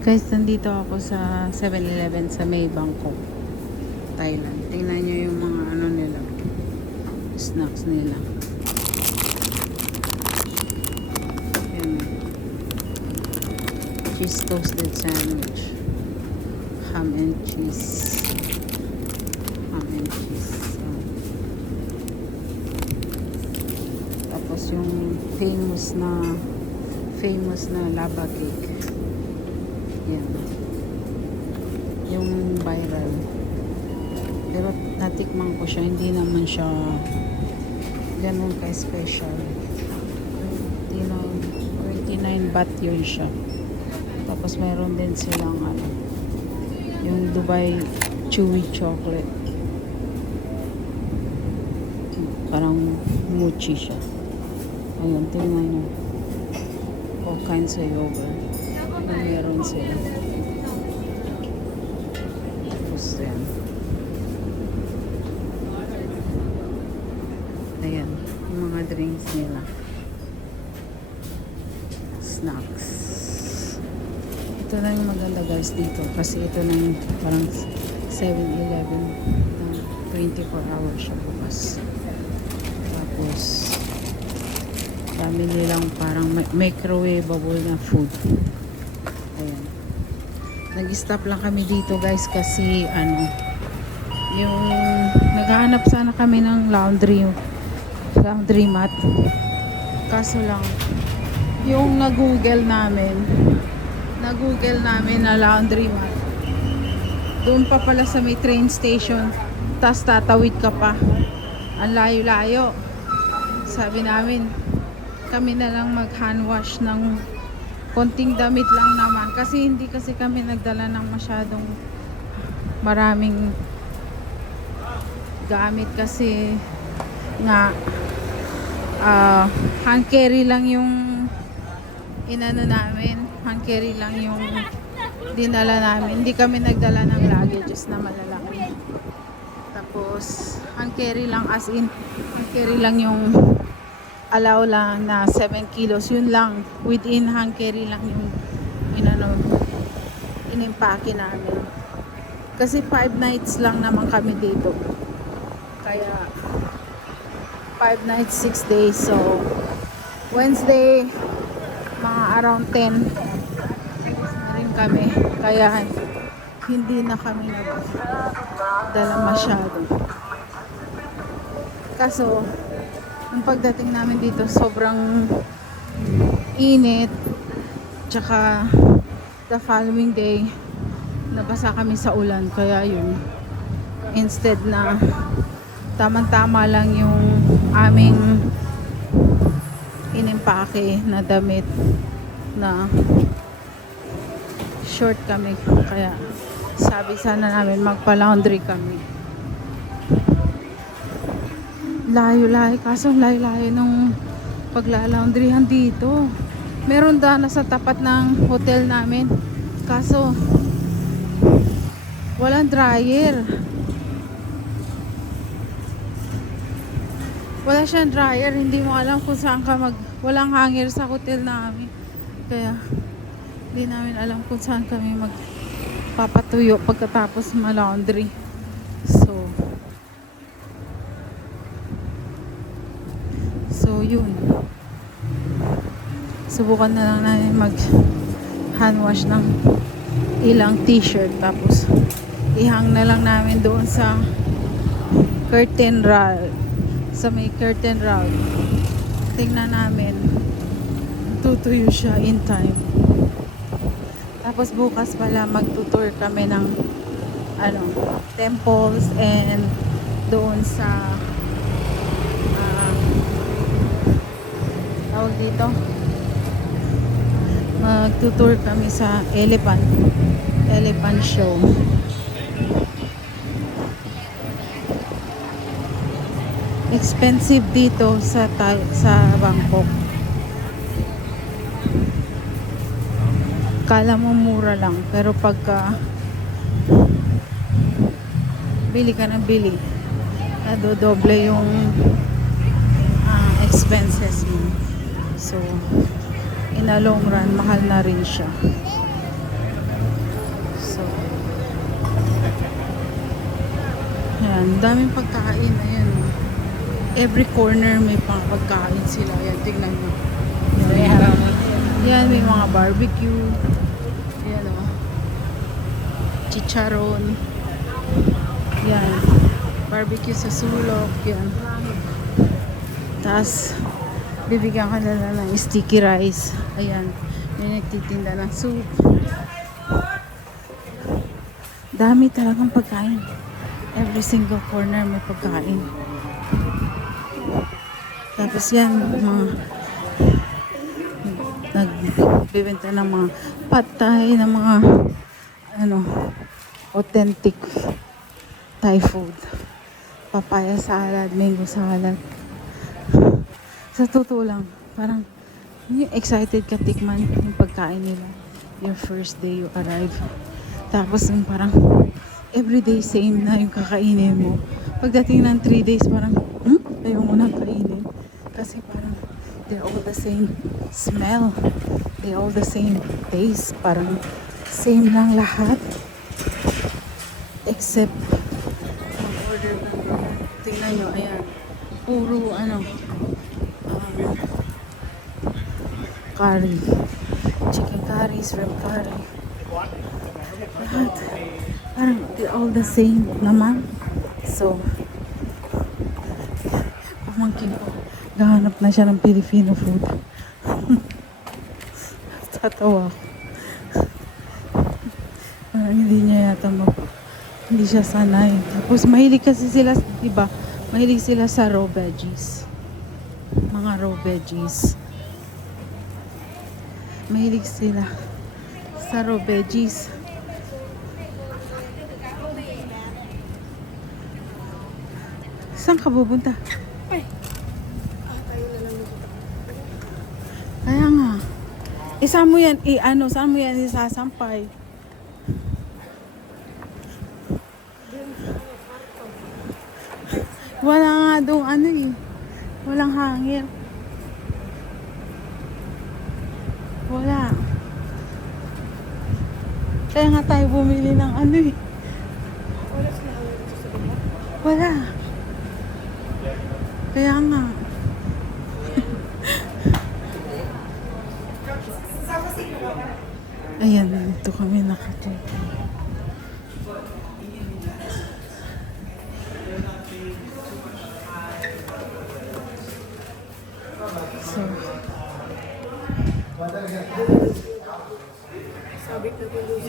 Guys, nandito ako sa 7-Eleven sa May Bangkok, Thailand. Tingnan nyo yung mga ano nila, snacks nila. Yan. Cheese toasted sandwich. Ham and cheese. Ham and cheese. So, tapos yung famous na lava cake. Yan. Yung viral. Pero natikman ko siya. Hindi naman siya ganun ka-special. 29 baht yun siya. Tapos meron din silang ano, yung Dubai chewy chocolate. Parang mochi siya. Ayun, tingnan nyo. All kinds of yogurt. Meron sila. Tapos yan. Ayan, yung mga drinks nila. Snacks. Ito na yung maganda guys dito. Kasi ito na yung parang 7-Eleven na 24 hours siya bukas. Tapos dami nilang parang microwavable na food. Ayan. Nag-stop lang kami dito guys kasi ano, yung naghahanap sana kami ng laundry mat. Kaso lang yung na-google namin na laundry mat, doon pa pala sa may train station, tas tatawid ka pa, ang layo-layo. Sabi namin kami na lang mag hand wash ng konting damit lang naman, kasi hindi kasi kami nagdala ng masyadong maraming gamit kasi nga hand carry lang yung inano namin, hand carry lang yung dinala namin. Hindi kami nagdala ng luggages na malalaki. Tapos hand carry lang, as in hand carry lang yung allow lang na 7 kilos, yun lang. Within hand carry lang yung inano, inimpake namin. Kasi 5 nights lang naman kami dito. Kaya 5 nights, 6 days. So Wednesday mga around 10 na rin kami. Kaya hindi na kami nagdala masyado. Kaso nung pagdating namin dito, sobrang init. Tsaka the following day nabasa kami sa ulan. Kaya yun, instead na tamang-tama lang yung aming inimpake na damit, na short kami, kaya sabi sana namin magpa-laundry kami. Layo-layo, kaso layo-layo nung pagla-laundryhan dito. Meron na sa tapat ng hotel namin, kaso walang dryer. Wala siyang dryer, hindi mo alam kung saan ka walang hanger sa hotel namin. Kaya hindi namin alam kung saan kami magpapatuyo pagkatapos ma-laundry. So yun. Subukan na lang namin mag hand wash ng ilang t-shirt, tapos ihang na lang namin doon sa curtain rod, sa may curtain rod. Tingnan namin tutuyo siya in time. Tapos bukas pala magtutour kami ng ano, temples, and doon sa tawag dito, magtutour kami sa elephant show. Expensive dito sa Bangkok. Kala mo mura lang, pero pagka bili ka ng bili, nadodoble yung expenses mo. So in a long run, mahal na rin siya. Ayan, daming pagkain. Ayan, oh. Every corner may pang pagkain sila. Ayan, tingnan mo. Ayan, may mga barbecue. Ayan, oh. Chicharon. Ayan. Barbecue sa sulok. Ayan. Tapos, bibigyan ka na ng sticky rice. Ayan. May nagtitinda ng soup. Dami talagang pagkain. Every single corner may pagkain. Tapos yan, mga nagbibenta ng mga patay, ng mga authentic Thai food. Papaya salad, mango salad. Sa totoo lang, parang excited ka tikman yung pagkain nila. Your first day you arrive. Tapos yung parang everyday same na yung kakainin mo. Pagdating ng 3 days, parang ayaw mo nang kainin. Kasi parang they're all the same smell. They all the same taste. Parang same lang lahat. Except order ka. Tingnan nyo, ayan. Puro curry. Chicken curry, shrimp curry. Lahat. Parang they're all the same naman. So, pamangkin ko, gahanap na siya ng Filipino food. Tatawa ako. Parang hindi niya yata hindi siya sanay. Tapos mahilig kasi sila, diba? Mahilig sila sa raw veggies. Mga raw veggies. Mahilig sila sa raw veggies. Saan ka pupunta? Kaya nga. Saan mo yan, saan mo yan isasampay? Wala nga doon walang hangin. Wala. Kaya nga tayo bumili ng Wala. Kaya nga. Ayan, dito kami nakacheck. So, sabik na tuloy.